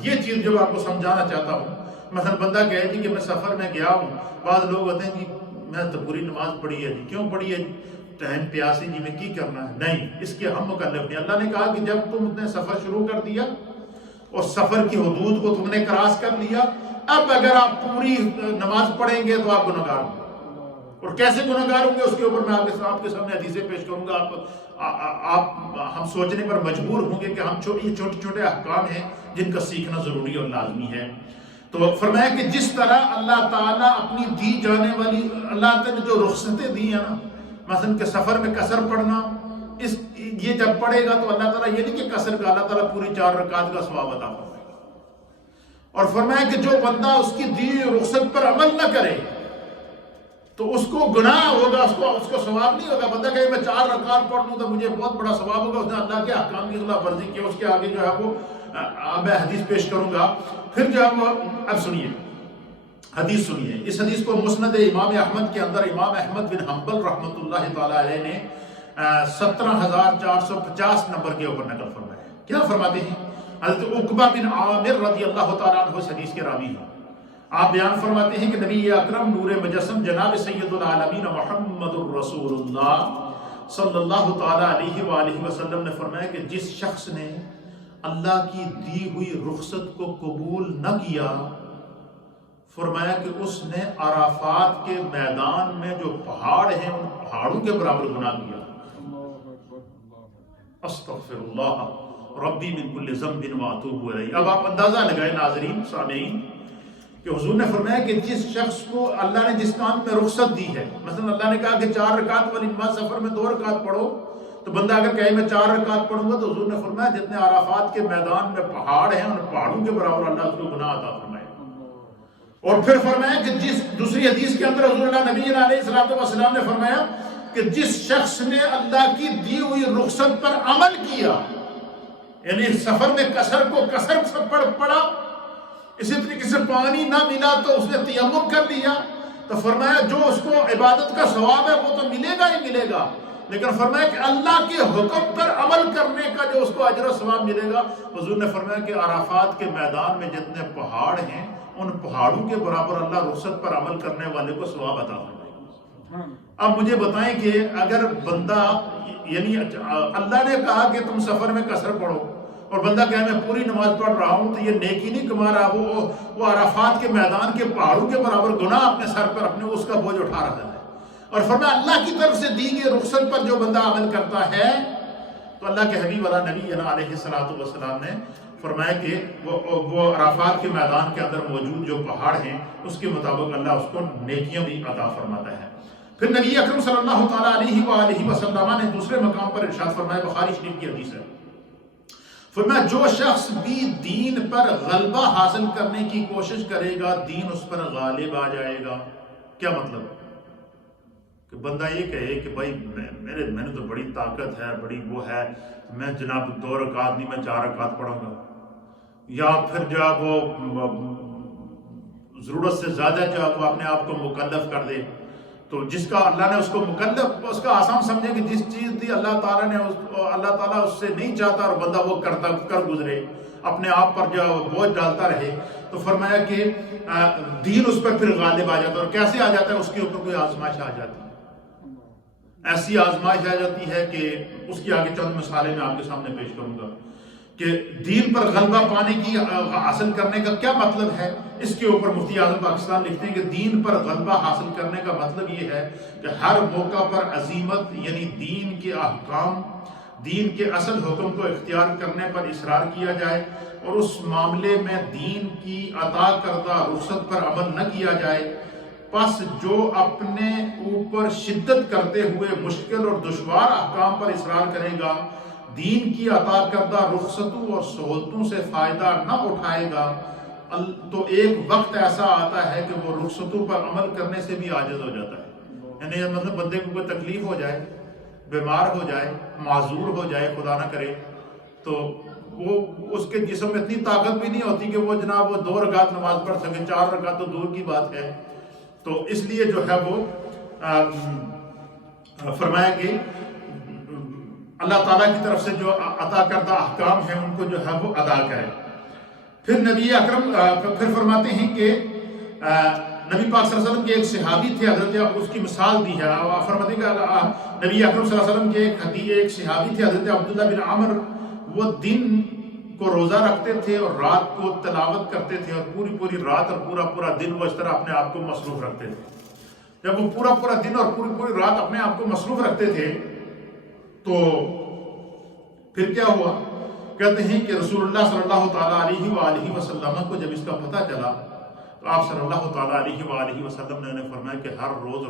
یہ چیز جو آپ کو سمجھانا چاہتا ہوں. مثلا بندہ کہے جی کہ میں سفر میں گیا ہوں، بعض لوگ ہوتے ہیں جی میں تو پوری نماز پڑھی ہے جی، کیوں پڑھی ہے جی؟ ٹائم پیاسی جی میں کی کرنا ہے. نہیں، اس کے ہم مکلف نہیں. اللہ نے کہا کہ جب تم نے سفر شروع کر دیا اور سفر کی حدود کو تم نے کراس کر لیا، اب اگر آپ پوری نماز پڑھیں گے تو آپ گنہگار ہوں گے. اور کیسے گنہگار ہوں گے اس کے اوپر میں آپ کے سامنے حدیثیں پیش کروں گا. ہم سوچنے پر مجبور ہوں گے کہ ہم چھوٹے چھوٹے احکام ہیں جن کا سیکھنا ضروری اور لازمی ہے. تو فرمایا کہ جس طرح اللہ تعالیٰ اپنی دی جانے والی اللہ تعالیٰ نے جو رخصتیں دی ہیں نا، مثلا کہ سفر میں قصر پڑھنا، یہ جب پڑھے گا تو اللہ تعالیٰ یہ نہیں کہ قصر کا، اللہ تعالیٰ پوری 4 رکعت کا ثواب عطا فرمائے گا. اور فرمایا کہ جو بندہ اس کی دی رخصت پر عمل نہ کرے تو اس کو گناہ ہوگا، اس کو ثواب نہیں ہوگا. بندہ کہے میں 4 رکعت پڑھ لوں تو مجھے بہت بڑا ثواب ہوگا، اس نے اللہ کے احکام کی خلاف ورزی کی. اس کے آگے جو ہے وہ میں حدیث پیش کروں گا. پھر جو ہے وہ اب سنیے حدیث سنیے. اس حدیث کو مسند امام احمد کے اندر امام احمد بن حنبل رحمۃ اللہ تعالیٰ علیہ نے 17450 نمبر کے اوپر نقل فرمایا. کیا فرماتے ہیں؟ حضرت عقبہ بن عامر رضی اللہ تعالیٰ عنہ اس حدیث کے راوی ہیں. آپ بیان فرماتے ہیں کہ نبی اکرم نور مجسم جناب سید العالمین محمد الرسول اللہ صلی اللہ تعالیٰ علیہ وآلہ وسلم نے فرمایا کہ جس شخص نے اللہ کی دی ہوئی رخصت کو قبول نہ کیا، فرمایا کہ اس نے عرفات کے میدان میں جو پہاڑ ہیں ان پہاڑوں کے برابر گناہ کیا. استغفر اللہ ربی من کل ذنب واتوب الیہ. اب آپ اندازہ لگائیں ناظرین سامعین کہ حضور نے فرمایا کہ جس شخص کو اللہ نے جس کام میں رخصت دی ہے، مثلا اللہ نے کہا کہ 4 رکعت والی نماز سفر میں 2 رکعت پڑھو، تو بندہ اگر کہے میں 4 رکعت پڑھوں گا تو حضور نے فرمایا جتنے عرفات کے میدان میں پہاڑ ہیں ان پہاڑوں کے برابر اللہ اس کو گناہ عطا فرمائے. اور پھر فرمایا کہ جس دوسری حدیث کے اندر حضور اللہ نبی علیہ السلام نے فرمایا کہ جس شخص نے اللہ کی دی ہوئی رخصت پر عمل کیا، یعنی سفر میں قصر کو قصر سے پڑھا، اسی طریقے سے پانی نہ ملا تو اس نے تیمم کر لیا، تو فرمایا جو اس کو عبادت کا ثواب ہے وہ تو ملے گا ہی ملے گا، لیکن فرمایا کہ اللہ کے حکم پر عمل کرنے کا جو اس کو اجر و ثواب ملے گا، حضور نے فرمایا کہ عرفات کے میدان میں جتنے پہاڑ ہیں ان پہاڑوں کے برابر اللہ رخصت پر عمل کرنے والے کو ثواب عطا فرمائے گا۔ اب مجھے بتائیں کہ اگر بندہ، یعنی اللہ نے کہا کہ تم سفر میں قصر پڑھو، اور بندہ کہے میں پوری نماز پڑھ رہا ہوں، تو یہ نیکی نہیں کما رہا، وہ عرفات کے میدان کے پہاڑوں کے برابر گناہ اپنے سر پر، اپنے اس کا بوجھ اٹھا رہا ہے۔ اور فرمایا اللہ کی طرف سے دی گئی رخصت پر جو بندہ عمل کرتا ہے، تو اللہ کے حبیب والا نبی علیہ السلام نے فرمایا کہ وہ عرفات کے میدان کے اندر موجود جو پہاڑ ہیں اس کے مطابق اللہ اس کو نیکیاں بھی عطا فرماتا ہے۔ پھر نبی اکرم صلی اللہ تعالیٰ علیہ وآلہ وسلم نے دوسرے مقام پر ارشاد فرمایا، بخاری شریف کی حدیث ہے، فرمایا جو شخص بھی دین پر غلبہ حاصل کرنے کی کوشش کرے گا دین اس پر غالب آ جائے گا۔ کیا مطلب کہ بندہ یہ کہے کہ بھائی میں نے تو بڑی طاقت ہے، بڑی وہ ہے، میں جناب 2 رکعت نہیں میں 4 رکعت پڑھوں گا، یا پھر جو ہے وہ ضرورت سے زیادہ جو ہے وہ اپنے آپ کو مکلف کر دے۔ تو جس کا اللہ نے اس کو مکلف، اس کا آسان سمجھے کہ جس چیز دی اللہ تعالیٰ نے اللہ تعالیٰ اس سے نہیں چاہتا اور بندہ وہ کر گزرے، اپنے آپ پر جو بوجھ ڈالتا رہے، تو فرمایا کہ دین اس پر پھر غالب آ جاتا ہے۔ اور کیسے آ جاتا ہے؟ اس کے اوپر کوئی آزمائش آ جاتی ہے، ایسی آزمائش آ جاتی ہے کہ اس کی آگے چند مثالیں میں آپ کے سامنے پیش کروں گا کہ دین پر غلبہ پانے کی، حاصل کرنے کا کیا مطلب ہے۔ اس کے اوپر مفتی اعظم پاکستان لکھتے ہیں کہ دین پر غلبہ حاصل کرنے کا مطلب یہ ہے کہ ہر موقع پر عزیمت، یعنی دین کے احکام، دین کے اصل حکم کو اختیار کرنے پر اصرار کیا جائے، اور اس معاملے میں دین کی عطا کردہ رخصت پر عمل نہ کیا جائے۔ پس جو اپنے اوپر شدت کرتے ہوئے مشکل اور دشوار احکام پر اصرار کرے گا، دین کی عطا کردہ رخصتوں اور سہولتوں سے فائدہ نہ اٹھائے گا، تو ایک وقت ایسا آتا ہے کہ وہ رخصتوں پر عمل کرنے سے بھی عاجز ہو جاتا ہے۔ یعنی مطلب بندے کو کوئی تکلیف ہو جائے، بیمار ہو جائے، معذور ہو جائے، خدا نہ کرے، تو وہ اس کے جسم میں اتنی طاقت بھی نہیں ہوتی کہ وہ جناب وہ 2 رکعت نماز پڑھ سکے، 4 رکعت تو دور کی بات ہے۔ تو اس لیے جو ہے وہ فرمایا کہ اللہ تعالیٰ کی طرف سے جو عطا کردہ احکام ہیں ان کو جو ہے وہ ادا کرے۔ پھر نبی اکرم پھر فرماتے ہیں کہ نبی پاک صلی اللہ علیہ وسلم کے ایک صحابی تھے، حضرت، اس کی مثال دی ہے، فرماتے ہیں کہ نبی اکرم صلی اللہ علیہ وسلم کے ایک صحابی تھے حضرت عبداللہ بن عمر، وہ دن کو روزہ رکھتے تھے اور رات کو تلاوت کرتے تھے، اور پوری رات اور پورا دن وہ اس طرح اپنے آپ کو مصروف رکھتے تھے۔ جب وہ پورا دن اور پوری رات اپنے آپ کو مصروف رکھتے تھے تو پھر کیا ہوا؟ کہتے ہیں کہ رسول اللہ صلی اللہ تعالیٰ علیہ وآلہ وسلم کو جب اس کا پتہ چلا تو آپ صلی اللہ تعالیٰ علیہ وآلہ وسلم نے انہیں فرمایا کہ ہر روز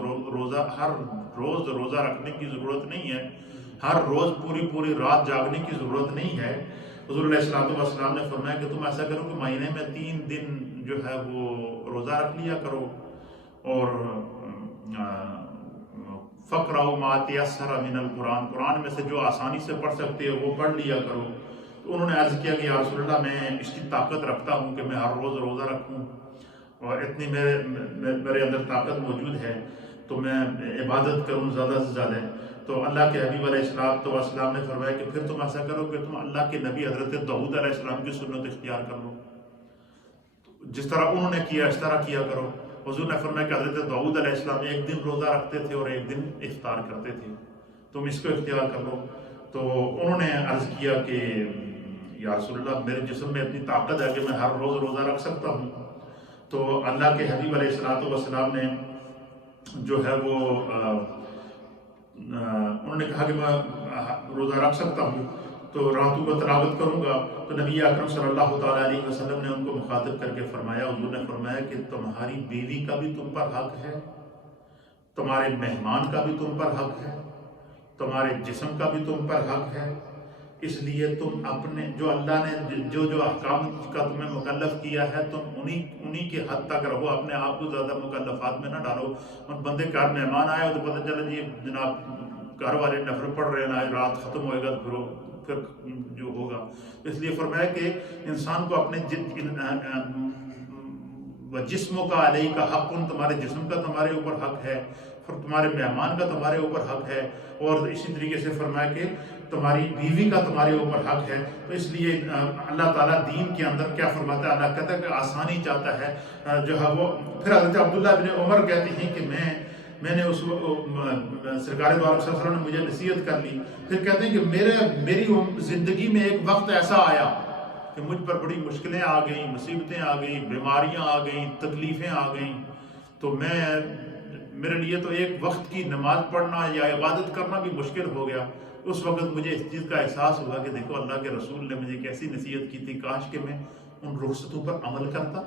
روزہ رکھنے کی ضرورت نہیں ہے، ہر روز پوری رات جاگنے کی ضرورت نہیں ہے۔ حضور علیہ السلام نے فرمایا کہ تم ایسا کرو کہ مہینے میں 3 دن جو ہے وہ روزہ رکھ لیا کرو، اور فَقْرَأُوا مَا تَيَسَّرَ مِنَ الْقُرْآنِ، قرآن میں سے جو آسانی سے پڑھ سکتے ہو وہ پڑھ لیا کرو۔ تو انہوں نے عرض کیا کہ یا رسول اللہ میں اس کی طاقت رکھتا ہوں کہ میں ہر روز روزہ رکھوں، اور اتنی میرے اندر طاقت موجود ہے تو میں عبادت کروں زیادہ سے زیادہ۔ تو اللہ کے حبیب علیہ السلام نے فرمایا کہ پھر تم ایسا کرو کہ تم اللہ کے نبی حضرت داؤد علیہ السلام کی سنت اختیار کر لو، جس طرح انہوں نے کیا اس طرح کیا کرو۔ حضور نے فرمایا کہ حضرت داؤد علیہ السلام 1 دن روزہ رکھتے تھے اور 1 دن افطار کرتے تھے، تم اس کو اختیار کر لو۔ تو انہوں نے عرض کیا کہ یا رسول اللہ میرے جسم میں اتنی طاقت ہے کہ میں ہر روز روزہ رکھ سکتا ہوں۔ تو اللہ کے حبیب علیہ السلام نے جو ہے وہ انہوں نے کہا کہ میں روزہ رکھ سکتا ہوں تو راتوں کو تلاوت کروں گا۔ تو نبی اکرم صلی اللہ تعالیٰ علیہ وسلم نے ان کو مخاطب کر کے فرمایا، حضور نے فرمایا کہ تمہاری بیوی کا بھی تم پر حق ہے، تمہارے مہمان کا بھی تم پر حق ہے، تمہارے جسم کا بھی تم پر حق ہے، اس لیے تم اپنے جو اللہ نے جو احکام کا تمہیں مکلف کیا ہے تم انہی کے حد تک رہو، اپنے آپ کو زیادہ مکلفات میں نہ ڈالو۔ ان بندے گھر مہمان آئے تو پتہ چلا جی جناب گھر والے نفر پڑھ رہے ہیں، رات ختم ہوئے گا پھر جو ہوگا۔ اس لیے فرمایا کہ انسان کو اپنے جسموں کا علیہ کا حق، تمہارے جسم کا تمہارے اوپر حق ہے۔ تمہارے مہمان کا تمہارے اوپر حق ہے، اور اسی طریقے سے فرمایا کہ تمہاری بیوی کا تمہارے اوپر حق ہے۔ تو اس لیے اللہ تعالیٰ دین کے اندر کیا فرماتا ہے، اللہ کہتا ہے کہ آسانی چاہتا ہے جو ہے وہ۔ پھر حضرت عبداللہ بن عمر کہتے ہیں کہ میں نے اس سرکار دو عالم صلی اللہ علیہ وسلم نے مجھے نصیحت کر لی، پھر کہتے ہیں کہ میری زندگی میں ایک وقت ایسا آیا کہ مجھ پر بڑی مشکلیں آ گئیں، مصیبتیں آ گئیں، بیماریاں آ گئیں، تکلیفیں آ گئیں، تو میرے لیے تو ایک وقت کی نماز پڑھنا یا عبادت کرنا بھی مشکل ہو گیا۔ اس وقت مجھے اس چیز کا احساس ہوا کہ دیکھو اللہ کے رسول نے مجھے کیسی نصیحت کی تھی، کاش کہ میں ان رخصتوں پر عمل کرتا۔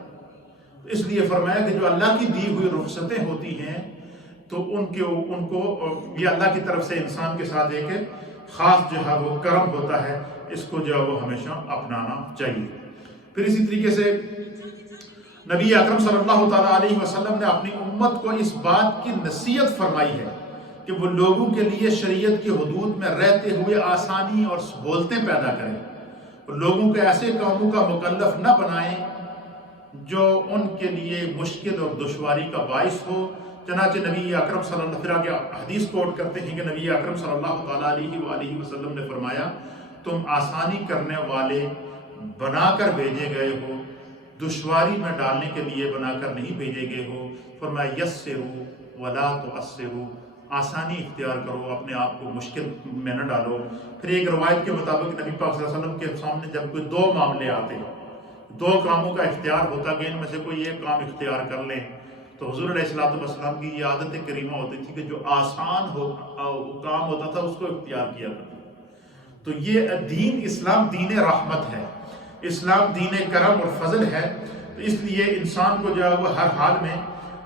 اس لیے فرمایا کہ جو اللہ کی دی ہوئی رخصتیں ہوتی ہیں تو ان کو یہ اللہ کی طرف سے انسان کے ساتھ ایک خاص جو ہے وہ کرم ہوتا ہے، اس کو جو ہے وہ ہمیشہ اپنانا چاہیے۔ پھر اسی طریقے سے نبی اکرم صلی اللہ تعالیٰ علیہ وسلم نے اپنی امت کو اس بات کی نصیحت فرمائی ہے کہ وہ لوگوں کے لیے شریعت کی حدود میں رہتے ہوئے آسانی اور سہولتیں پیدا کریں، اور لوگوں کو ایسے کاموں کا مکلف نہ بنائیں جو ان کے لیے مشکل اور دشواری کا باعث ہو۔ چنانچہ نبی اکرم صلی اللہ علیہ وسلم کے حدیث کوٹ کرتے ہیں کہ نبی اکرم صلی اللہ تعالیٰ علیہ وآلہ وسلم نے فرمایا، تم آسانی کرنے والے بنا کر بھیجے گئے ہو، دشواری میں ڈالنے کے لیے بنا کر نہیں بھیجے گئے ہو۔ فرمایا یسروا ولا تعسروا، آسانی اختیار کرو، اپنے آپ کو مشکل میں نہ ڈالو۔ پھر ایک روایت کے مطابق نبی پاک صلی اللہ علیہ وسلم کے سامنے جب کوئی دو معاملے آتے ہیں، دو کاموں کا اختیار ہوتا کہ ان میں سے کوئی ایک کام اختیار کر لیں، تو حضور علیہ السلام کی یہ عادت کریمہ ہوتی تھی کہ جو آسان کام ہوتا تھا اس کو اختیار کیا کرتے۔ تو یہ دین اسلام دین رحمت ہے، اسلام دین کرم اور فضل ہے۔ تو اس لیے انسان کو جو ہے وہ ہر حال میں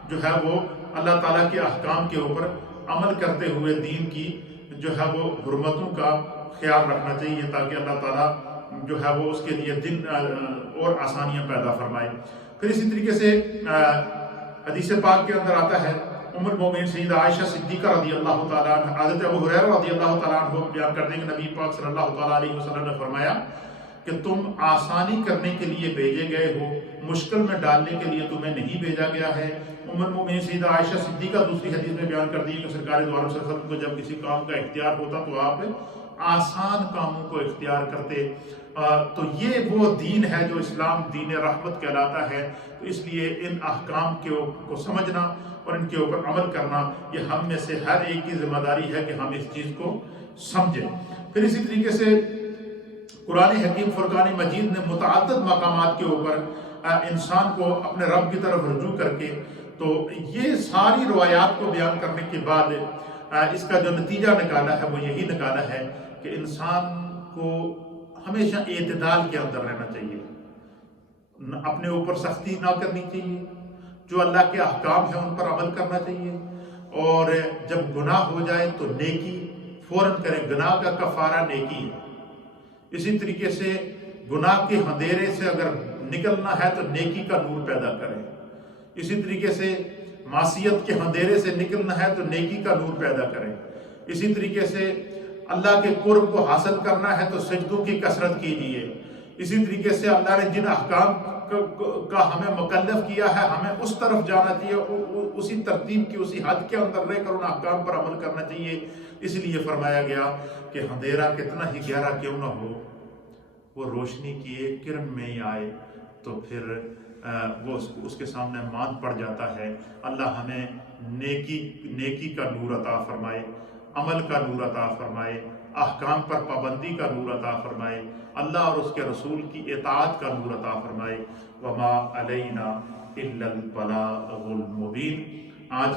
جو ہے وہ اللہ تعالیٰ کے احکام کے اوپر عمل کرتے ہوئے دین کی جو ہے وہ حرمتوں کا خیال رکھنا چاہیے، تاکہ اللہ تعالیٰ جو ہے وہ اس کے لیے دن اور آسانیاں پیدا فرمائے۔ پھر اسی طریقے سے حدیث پاک کے اندر آتا ہے، ام المومنین سیدہ عائشہ صدیقہ رضی اللہ تعالیٰ عنہ، حضرت ابو ہریرہ رضی اللہ تعالیٰ عنہ بیان کرتے ہیں کہ نبی پاک صلی اللہ تعالیٰ علیہ وسلم نے فرمایا کہ تم آسانی کرنے کے لیے بھیجے گئے ہو، مشکل میں ڈالنے کے لیے تمہیں نہیں بھیجا گیا ہے۔ ام المومنین سیدہ عائشہ صدیقہ دوسری حدیث میں بیان کرتی ہے کہ سرکار دو عالم صلی اللہ علیہ وسلم کو جب کسی کام کا اختیار ہوتا تو آپ آسان کاموں کو اختیار کرتے۔ تو یہ وہ دین ہے جو اسلام دین رحمت کہلاتا ہے۔ تو اس لیے ان احکام کو سمجھنا اور ان کے اوپر عمل کرنا یہ ہم میں سے ہر ایک کی ذمہ داری ہے کہ ہم اس چیز کو سمجھیں۔ پھر اسی طریقے سے قرآن حکیم فرقان مجید نے متعدد مقامات کے اوپر انسان کو اپنے رب کی طرف رجوع کر کے، تو یہ ساری روایات کو بیان کرنے کے بعد اس کا جو نتیجہ نکالا ہے وہ یہی نکالا ہے کہ انسان کو ہمیشہ اعتدال کے اندر رہنا چاہیے، اپنے اوپر سختی نہ کرنی چاہیے، جو اللہ کے احکام ہیں ان پر عمل کرنا چاہیے، اور جب گناہ ہو جائے تو نیکی فوراً کریں، گناہ کا کفارہ نیکی ہے۔ اسی طریقے سے گناہ کے اندھیرے سے اگر نکلنا ہے تو نیکی کا نور پیدا کریں، اسی طریقے سے معصیت کے اندھیرے سے نکلنا ہے تو نیکی کا نور پیدا کریں، اسی طریقے سے اللہ کے قرب کو حاصل کرنا ہے تو سجدوں کی کثرت کیجیے، اسی طریقے سے اللہ نے جن احکام کا ہمیں مکلف کیا ہے ہمیں اس طرف جانا چاہیے، اسی ترتیب کی اسی حد کے اندر رہ کر ان احکام پر عمل کرنا چاہیے۔ اس لیے فرمایا گیا کہ اندھیرا کتنا ہی گہرا کیوں نہ ہو، وہ روشنی کی ایک کرن میں ہی آئے تو پھر وہ اس کے سامنے مان پڑ جاتا ہے۔ اللہ ہمیں نیکی کا نور عطا فرمائے، عمل کا نور عطا فرمائے، احکام پر پابندی کا نور عطا فرمائے، اللہ اور اس کے رسول کی اطاعت کا نور عطا فرمائے۔ وما علینا الا البلاغ المبین۔ آج